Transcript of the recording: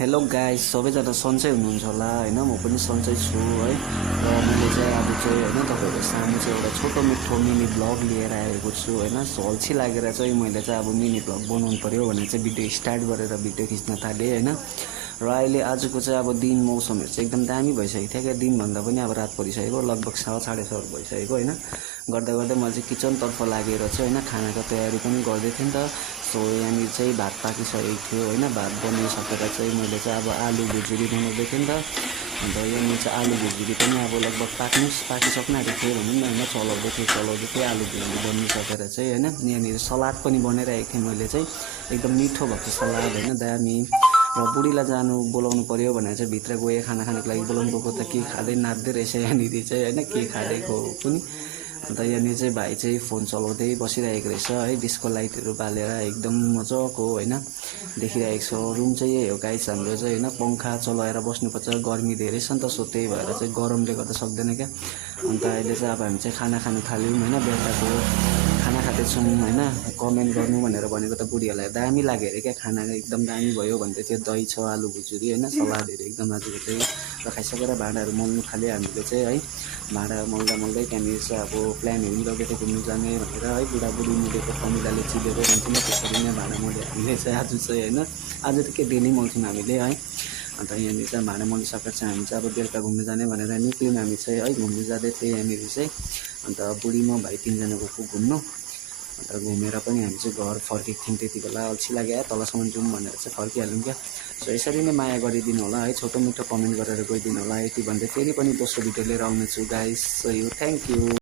Hello guys, सबैजना सन्चै हुनुहुन्छ होला होइन। म पनि सन्चै छु है। र मैले चाहिँ अब चाहिँ होइन तपाईँहरूको सामु चाहिँ एउटा छोटो मिठो मिनी ब्लग लिएर आएको छु होइन। अल्छी लागेर चाहिँ मैले चाहिँ अब मिनी ब्लग बनाउनु पऱ्यो भनेर चाहिँ भिडियो स्टार्ट गरेर भिडियो खिच्न थालेँ होइन। र अहिले आजको चाहिँ अब दिन मौसमहरू चाहिँ एकदम दामी भइसकेको थियो क्या। दिनभन्दा पनि अब रात परिसकेको, लगभग 7:30 भइसकेको होइन। गर्दा गर्दै म चाहिँ किचनतर्फ लागेर चाहिँ होइन खानाको तयारी पनि गर्दै थिएँ नि त। सो यहाँनिर चाहिँ भात पाकिसकेको थियो होइन। भात बनाइसकेर चाहिँ मैले चाहिँ अब आलु भुजिरी बनाउँदै थिएँ नि त। अन्त यहाँनिर चाहिँ आलु भुजिरी पनि अब लगभग पाकिसक्नु आँटेको थियो भनौँ न होइन। चलाउँदै थिएँ आलु भुजिरी बनिसकेर चाहिँ होइन। यहाँनिर सलाद पनि बनाइरहेको थिएँ मैले चाहिँ, एकदम मिठो भएको सलाद होइन, दामी। र बुढीलाई बोलाउनु पऱ्यो भनेर चाहिँ भित्र गएँ खाना खानुको लागि। बोलाउनु गएको त के खाँदै नाच्दै रहेछ यहाँनिर चाहिँ होइन, के खाँदैको पनि। अन्त यहाँनिर चाहिँ भाइ चाहिँ फोन चलाउँदै बसिरहेको रहेछ है। डिस्को लाइटहरू बालेर एकदम मजाको होइन देखिरहेको छ। रुम चाहिँ यही हो गाइस हाम्रो चाहिँ होइन। पङ्खा चलाएर बस्नुपर्छ, गर्मी धेरै छ नि त। सो त्यही भएर चाहिँ गरमले गर्दा सक्दैन क्या। अन्त अहिले चाहिँ अब हामी चाहिँ खाना खानु थाल्यौँ होइन। बेलुकाको खाना खाँदैछौँ होइन। कमेन्ट गर्नु भनेर भनेको त बुढीहरूलाई दामी लाग्यो अरे क्या। खाना एकदम दामी भयो भन्दै थियो। दही छ, आलु भुजिरी होइन, सलादहरू एकदम आजको चाहिँ। र खाइसकेर भाँडाहरू मोल्नु थाल्यो हामीले चाहिँ है। भाँडा मोल्दा त्यहाँनिर चाहिँ अब प्लानहरू मिलाउँदै थियो घुम्नु जाने भनेर है। बुढाबुढी मिलेको कमिलाले चिलेको भन्छौँ त्यसरी नै भाँडा मोल्यो हामीले चाहिँ आज चाहिँ होइन। आज त के डेली मोल्छौँ हामीले है। अन्त यहाँनिर चाहिँ भाँडा मोलिसकेर चाहिँ हामी चाहिँ अब बेलुका घुम्नु जाने भनेर निक्ल्यौँ हामी चाहिँ है। घुम्नु जाँदै थिएँ यहाँनिर चाहिँ। अन्त बुढी म भाइ तिनजना गएको घुम्नु। अन्त घुमेर पनि हामी चाहिँ घर फर्केको थियौँ। त्यति बेला अल्छी लाग्यो तलसम्म जाउँ भनेर चाहिँ फर्किहाल्यौँ क्या। सो यसरी नै माया गरिदिनु होला है। छोटो मिठो कमेन्ट गरेर गइदिनु होला। यति भन्दै फेरि पनि दोस्रो भिडियो लिएर आउनेछु guys. So you thank you.